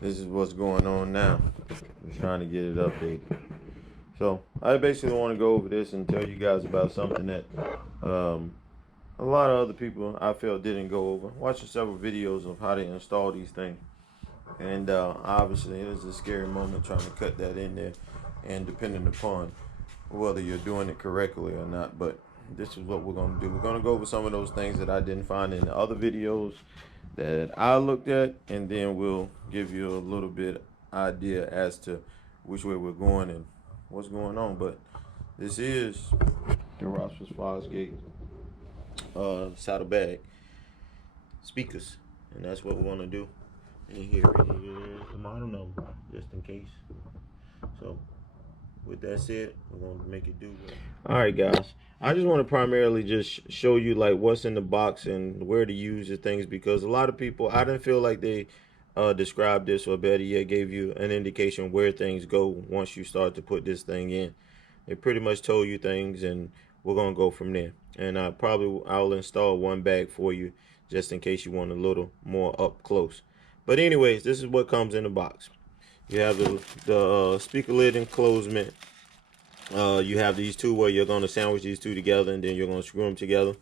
this is what's going on now. I'm trying to get it updated. So I basically want to go over this and tell you guys about something that a lot of other people I felt didn't go over. Watching several videos of how to install these things, and obviously it is a scary moment trying to cut that in there, and depending upon whether you're doing it correctly or not. But this is what we're going to do. We're going to go over some of those things that I didn't find in the other videos that I looked at, and then we'll give you a little bit idea as to which way we're going and what's going on. But this is the Rockford Fosgate saddlebag speakers, and that's what we're going to do. And here is the model number, just in case. So with that said, we're going to make it do. All right, guys. I just want to primarily just show you like what's in the box and where to use the things, because a lot of people, I didn't feel like they described this, or better yet, gave you an indication where things go once you start to put this thing in. They pretty much told you things, and we're going to go from there. And I'll install one bag for you just in case you want a little more up close. But anyways, this is what comes in the box. You have the speaker lid enclosement. You have these two where you're going to sandwich these two together, and then you're going to screw them together.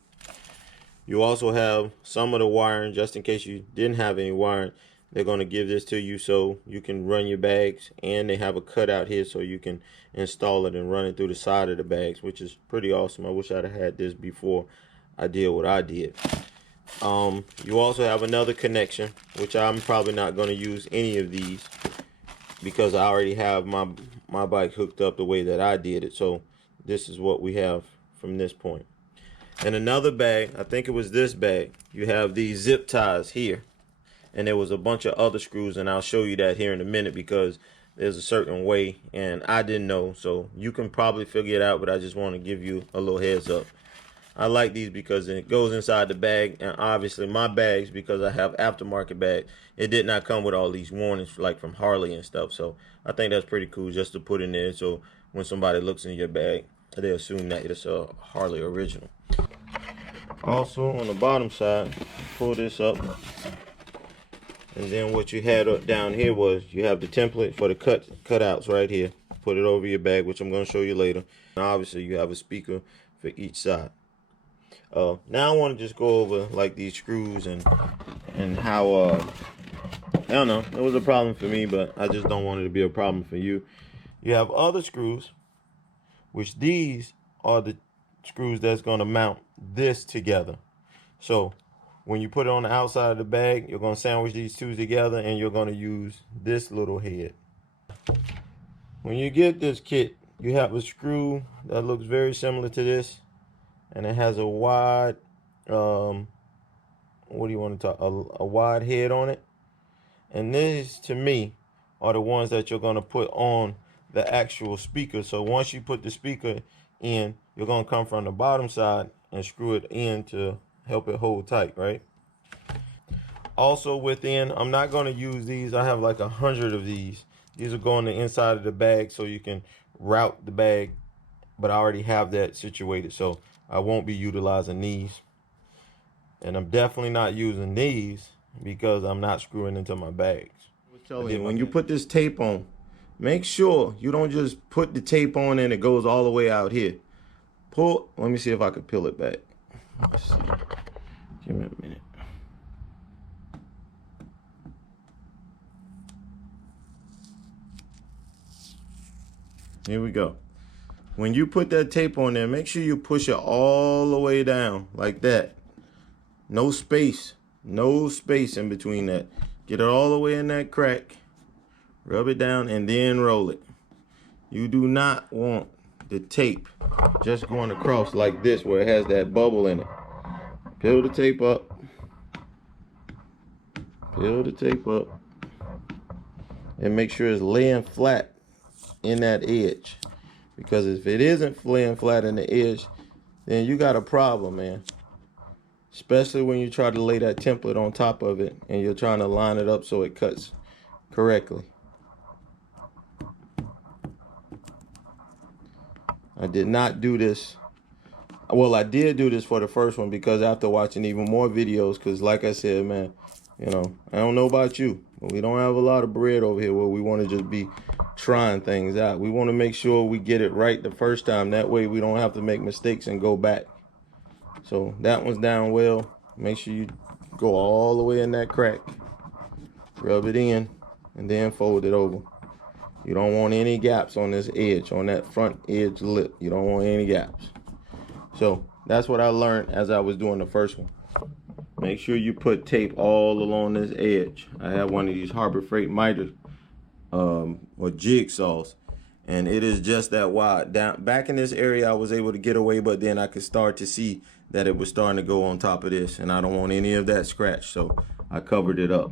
You also have some of the wiring, just in case you didn't have any wiring. They're going to give this to you so you can run your bags, and they have a cutout here so you can install it and run it through the side of the bags, which is pretty awesome. I wish I'd have had this before I did what I did. You also have another connection, which I'm probably not going to use any of these because I already have my bike hooked up the way that I did it. So this is what we have from this point. And another bag, I think it was this bag, you have these zip ties here, and there was a bunch of other screws, and I'll show you that here in a minute because there's a certain way and I didn't know, so you can probably figure it out, but I just want to give you a little heads up. I like these because it goes inside the bag, and obviously my bags, because I have aftermarket bags, it did not come with all these warnings like from Harley and stuff. So I think that's pretty cool just to put in there, so when somebody looks in your bag, they assume that it's a Harley original. Also on the bottom side, pull this up, and then what you had up down here was you have the template for the cutouts right here. Put it over your bag, which I'm going to show you later. And obviously you have a speaker for each side. Now I want to just go over like these screws and how I don't know, it was a problem for me, but I just don't want it to be a problem for you. You have other screws, which these are the screws that's going to mount this together. So when you put it on the outside of the bag, you're going to sandwich these two together, and you're going to use this little head. When you get this kit, you have a screw that looks very similar to this, and it has a wide what do you want to talk, a wide head on it. And these, to me, are the ones that you're going to put on the actual speaker. So once you put the speaker in, you're going to come from the bottom side and screw it in to help it hold tight, right? Also within, I'm not going to use these. I have like 100 of these. These are going the inside of the bag so you can route the bag, but I already have that situated, so I won't be utilizing these. And I'm definitely not using these because I'm not screwing into my bags. When you put this tape on, make sure you don't just put the tape on and it goes all the way out here. Pull, let me see if I can peel it back. Let's see. Give me a minute. Here we go. When you put that tape on there, make sure you push it all the way down like that. No space in between that. Get it all the way in that crack, rub it down, and then roll it. You do not want the tape just going across like this where it has that bubble in it. Peel the tape up. Peel the tape up. And make sure it's laying flat in that edge. Because if it isn't laying flat in the edge, then you got a problem, man. Especially when you try to lay that template on top of it and you're trying to line it up so it cuts correctly. I did not do this. Well, I did do this for the first one because after watching even more videos, because like I said, man, You know, I don't know about you, but we don't have a lot of bread over here where we want to just be trying things out. We want to make sure we get it right the first time. That way we don't have to make mistakes and go back. So that one's down well. Make sure you go all the way in that crack. Rub it in and then fold it over. You don't want any gaps on this edge, on that front edge lip. You don't want any gaps. So that's what I learned as I was doing the first one. Make sure you put tape all along this edge. I have one of these Harbor Freight miters or jigsaws, and it is just that wide. Down back in this area I was able to get away, but then I could start to see that it was starting to go on top of this, and I don't want any of that scratch, so I covered it up.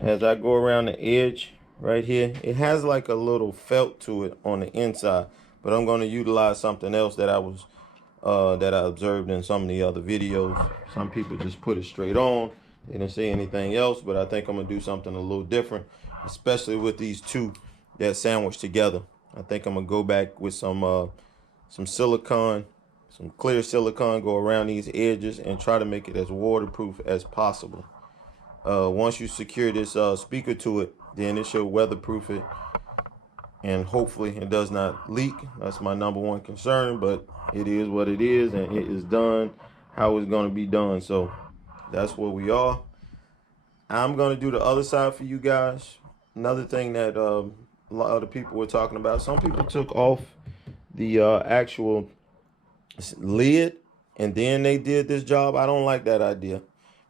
As I go around the edge right here, it has like a little felt to it on the inside, but I'm going to utilize something else that I observed in some of the other videos. Some people just put it straight on. They didn't say anything else, but I think I'm gonna do something a little different, especially with these two that sandwich together. I think I'm gonna go back with some silicone, some clear silicone, go around these edges and try to make it as waterproof as possible. Once you secure this speaker to it, then it should weatherproof it, and hopefully it does not leak. That's my number one concern, but it is what it is, and it is done how it's going to be done. So that's where we are. I'm going to do the other side for you guys. Another thing that a lot of people were talking about, some people took off the actual lid and then they did this job. I don't like that idea,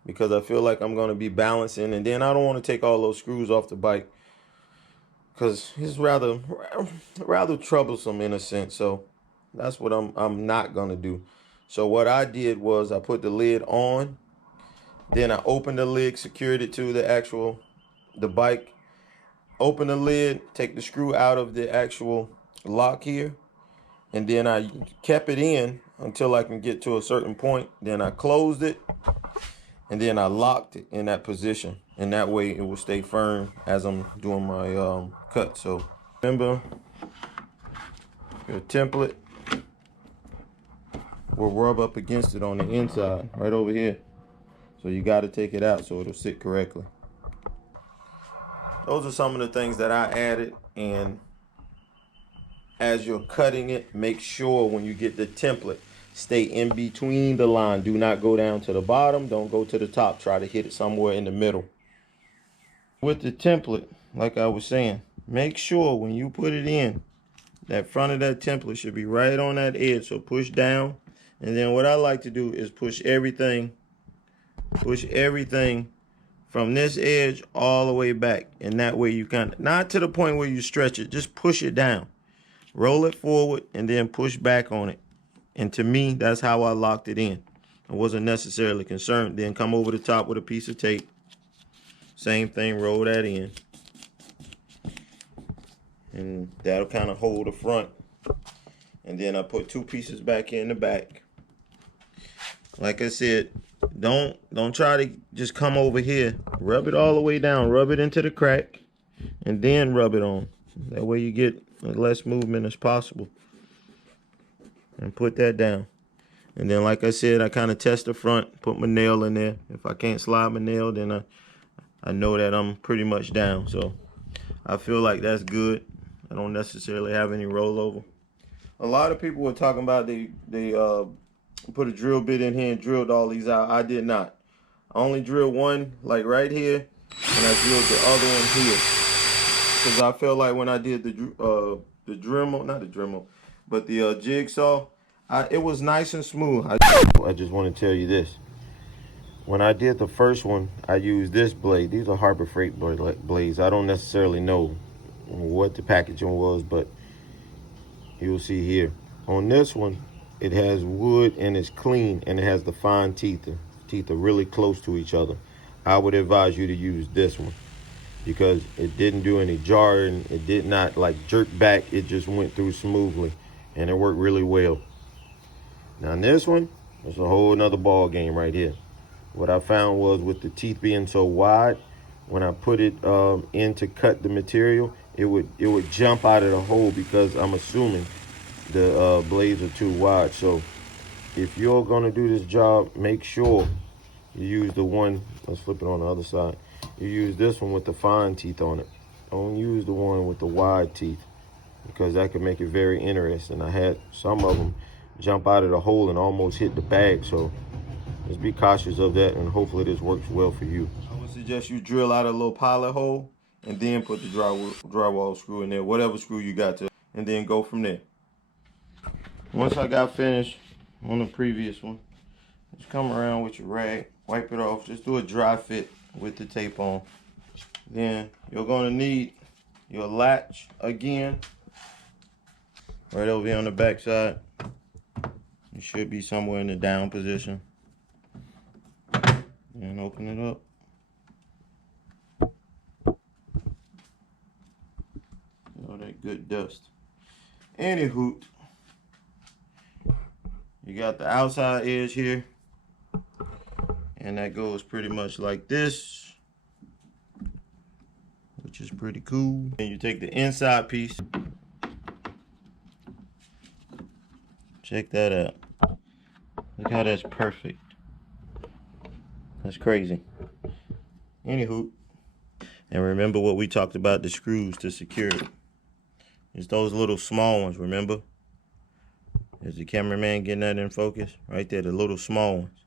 because I feel like I'm going to be balancing, and then I don't want to take all those screws off the bike, because it's rather troublesome in a sense. So that's what I'm not gonna do. So what I did was I put the lid on, then I opened the lid, secured it to the bike, open the lid, take the screw out of the actual lock here, and then I kept it in until I can get to a certain point. Then I closed it, and then I locked it in that position, and that way it will stay firm as I'm doing my cut. So remember, your template will rub up against it on the inside right over here, so you got to take it out so it'll sit correctly. Those are some of the things that I added, and as you're cutting it, make sure when you get the template, stay in between the line. Do not go down to the bottom, don't go to the top. Try to hit it somewhere in the middle. With the template, like I was saying, make sure when you put it in, that front of that template should be right on that edge. So push down, and then what I like to do is push everything from this edge all the way back, and that way you kind of, not to the point where you stretch it, just push it down, roll it forward, and then push back on it. And to me, that's how I locked it in. I wasn't necessarily concerned. Then come over the top with a piece of tape, same thing, roll that in, and that'll kind of hold the front. And then I put two pieces back in the back. Like I said, don't try to just come over here. Rub it all the way down. Rub it into the crack, and then rub it on. That way you get as less movement as possible. And put that down. And then, like I said, I kind of test the front, put my nail in there. If I can't slide my nail, then I know that I'm pretty much down. So I feel like that's good. I don't necessarily have any rollover. A lot of people were talking about they put a drill bit in here and drilled all these out. I did not. I only drilled one, like right here, and I drilled the other one here, because I felt like when I did the Dremel, not the Dremel, but the jigsaw, it was nice and smooth. I just want to tell you this. When I did the first one, I used this blade. These are Harbor Freight blades. I don't necessarily know what the packaging was, but you'll see here. On this one, it has wood and it's clean, and it has the fine teeth. The teeth are really close to each other. I would advise you to use this one, because it didn't do any jarring. It did not like jerk back. It just went through smoothly, and it worked really well. Now this one, it's a whole nother ball game right here. What I found was, with the teeth being so wide, when I put it in to cut the material, it would jump out of the hole, because I'm assuming the blades are too wide. So if you're gonna do this job, make sure you use the one, let's flip it on the other side. You use this one with the fine teeth on it. Don't use the one with the wide teeth, because that can make it very interesting. I had some of them jump out of the hole and almost hit the bag, so just be cautious of that, and hopefully this works well for you. I would suggest you drill out a little pilot hole and then put the drywall screw in there, whatever screw you got to, and then go from there. Once I got finished on the previous one, just come around with your rag, wipe it off, just do a dry fit with the tape on. Then you're gonna need your latch again, right over here on the back side. You should be somewhere in the down position. And open it up. All that good dust. Anywho, you got the outside edge here, and that goes pretty much like this, which is pretty cool. And you take the inside piece. Check that out. Look how that's perfect. That's crazy. Anywho, and remember what we talked about, the screws to secure it. It's those little small ones, remember? Is the cameraman getting that in focus? Right there, the little small ones.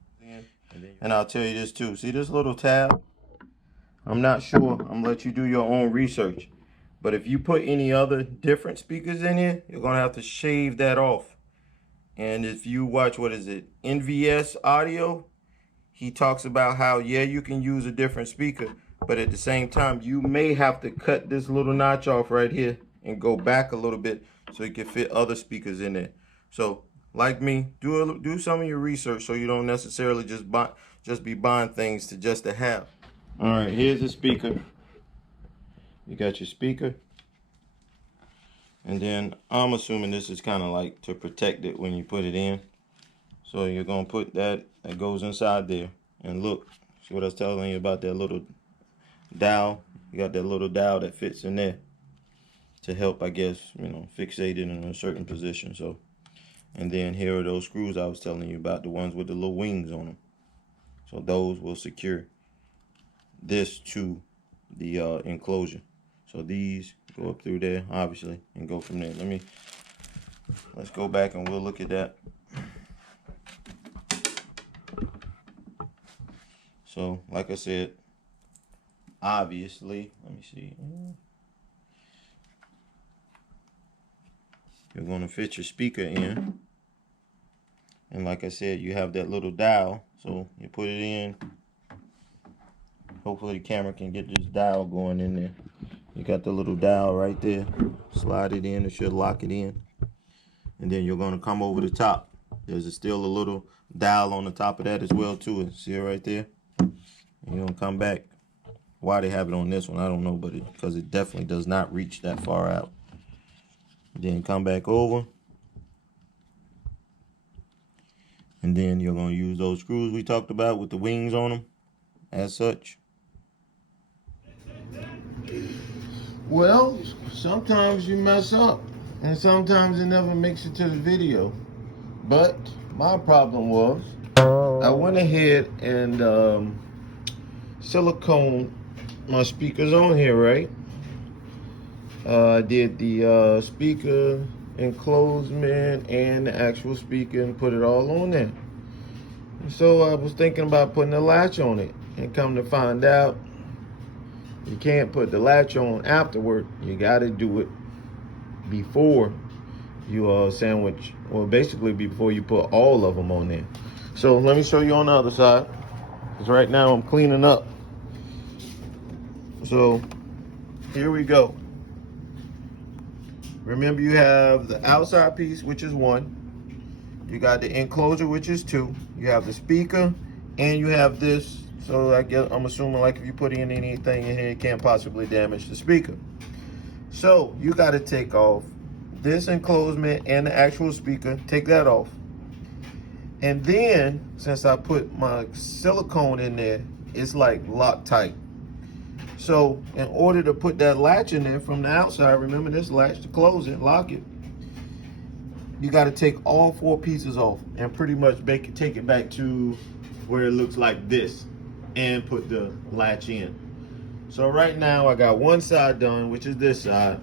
And I'll tell you this too. See this little tab? I'm not sure. I'm gonna let you do your own research. But if you put any other different speakers in here, you're gonna have to shave that off. And if you watch, what is it, NVS audio, he talks about how, yeah, you can use a different speaker, but at the same time, you may have to cut this little notch off right here and go back a little bit so you can fit other speakers in there. So, like me, do some of your research so you don't necessarily just be buying things just to have. All right, here's the speaker. You got your speaker. And then I'm assuming this is kind of like to protect it when you put it in. So you're going to put that goes inside there. And look, see what I was telling you about that little dowel? You got that little dowel that fits in there to help, I guess, you know, fixate it in a certain position. So, and then here are those screws I was telling you about, the ones with the little wings on them. So those will secure this to the enclosure. So these go up through there, obviously, and go from there. Let's go back and we'll look at that. So, like I said, obviously, let me see. You're going to fit your speaker in. And like I said, you have that little dial. So you put it in. Hopefully the camera can get this dial going in there. You got the little dial right there. Slide it in. It should lock it in. And then you're going to come over the top. There's still a little dial on the top of that as well too. See it right there? And you're going to come back. Why they have it on this one, I don't know, but because it definitely does not reach that far out. Then come back over. And then you're going to use those screws we talked about with the wings on them as such. Well, sometimes you mess up and sometimes it never makes it to the video. But my problem was I went ahead and silicone my speakers on here, right? I did the speaker enclosement and the actual speaker and put it all on there. And so I was thinking about putting a latch on it, and come to find out you can't put the latch on afterward. You got to do it before you sandwich, or basically before you put all of them on there. So let me show you on the other side, because right now I'm cleaning up. So here we go. Remember, you have the outside piece, which is 1. You got the enclosure, which is 2. You have the speaker, and you have this. So I guess I'm assuming, like, if you put in anything in here, it can't possibly damage the speaker. So you got to take off this enclosement and the actual speaker. Take that off. And then, since I put my silicone in there, it's like Loctite. So in order to put that latch in there from the outside, remember this latch to close it, lock it, you got to take all 4 pieces off and pretty much take it back to where it looks like this and put the latch in. So right now I got one side done, which is this side.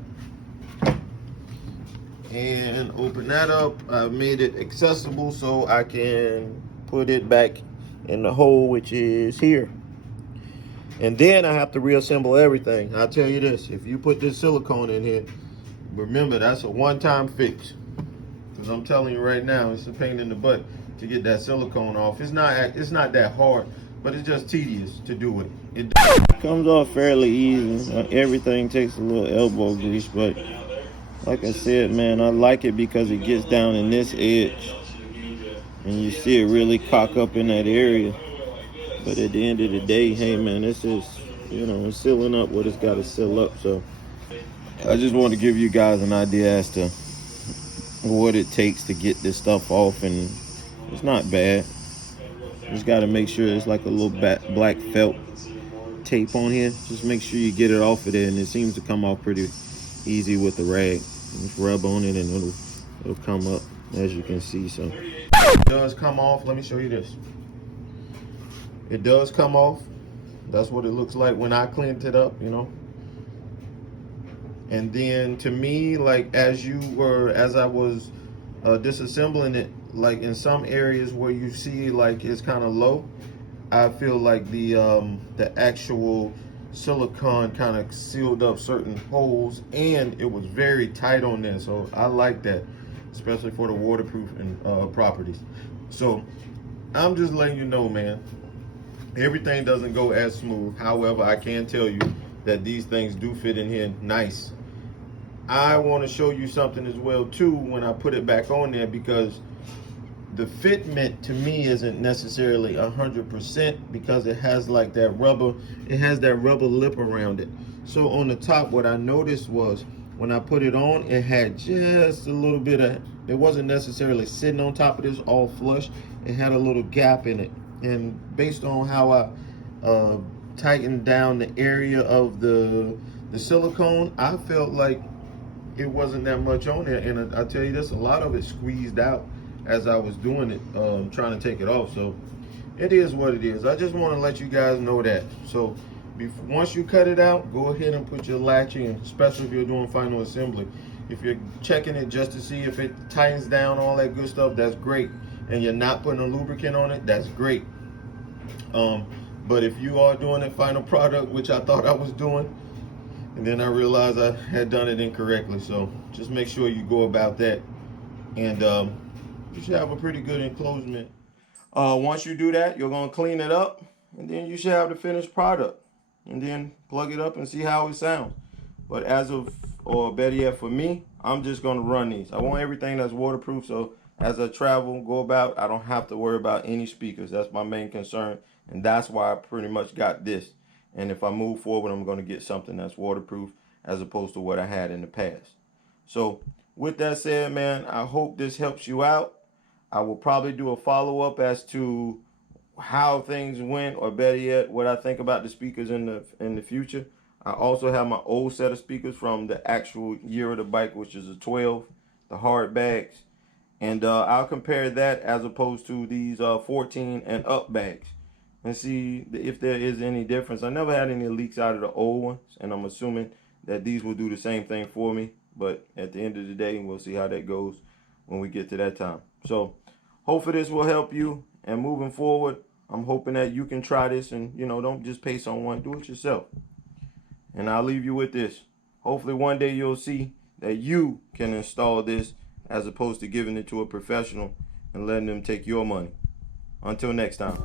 And open that up. I made it accessible so I can put it back in the hole, which is here. And then I have to reassemble everything. I'll tell you this, if you put this silicone in here, remember that's a one-time fix. Because I'm telling you right now, it's a pain in the butt to get that silicone off. It's not that hard, but it's just tedious to do it. It comes off fairly easy. Everything takes a little elbow grease, but like I said, man, I like it because it gets down in this edge and you see it really cock up in that area. But at the end of the day, hey man, this is, you know, it's sealing up what it's got to seal up. So I just want to give you guys an idea as to what it takes to get this stuff off, and it's not bad. Just got to make sure it's like a little black felt tape on here. Just make sure you get it off of there, and it seems to come off pretty easy with the rag. Just rub on it and it'll come up, as you can see. So it does come off. Let me show you this. It does come off. That's what it looks like when I cleaned it up, you know. And then to me, like as I was disassembling it, like in some areas where you see like it's kind of low, I feel like the actual silicone kind of sealed up certain holes, and it was very tight on there. So I like that, especially for the waterproof and properties. So I'm just letting you know, man, everything doesn't go as smooth. However, I can tell you that these things do fit in here nice. I want to show you something as well too when I put it back on there, because the fitment to me isn't necessarily 100% because it has like that rubber, it has that rubber lip around it. So on the top, what I noticed was when I put it on, it had just a little bit of, it wasn't necessarily sitting on top of this all flush. It had a little gap in it. And based on how I tightened down the area of the silicone, I felt like it wasn't that much on there. And I tell you this, a lot of it squeezed out as I was doing it, trying to take it off. So it is what it is. I just want to let you guys know that. So once you cut it out, go ahead and put your latch in, especially if you're doing final assembly. If you're checking it just to see if it tightens down, all that good stuff, that's great. And you're not putting a lubricant on it, that's great. But if you are doing a final product, which I thought I was doing, and then I realized I had done it incorrectly, so just make sure you go about that, and you should have a pretty good enclosement. Once you do that, you're gonna clean it up, and then you should have the finished product, and then plug it up and see how it sounds. But as of, or better yet for me, I'm just gonna run these. I want everything that's waterproof, so as I travel, go about, I don't have to worry about any speakers. That's my main concern, and that's why I pretty much got this. And if I move forward, I'm going to get something that's waterproof as opposed to what I had in the past. So with that said, man, I hope this helps you out. I will probably do a follow-up as to how things went, or better yet, what I think about the speakers in the future. I also have my old set of speakers from the actual year of the bike, which is a 12, the hard bags. And I'll compare that as opposed to these 14 and up bags and see if there is any difference. I never had any leaks out of the old ones, and I'm assuming that these will do the same thing for me. But at the end of the day, we'll see how that goes when we get to that time. So hopefully this will help you. And moving forward, I'm hoping that you can try this and, you know, don't just pay someone, do it yourself. And I'll leave you with this. Hopefully one day you'll see that you can install this as opposed to giving it to a professional and letting them take your money. Until next time.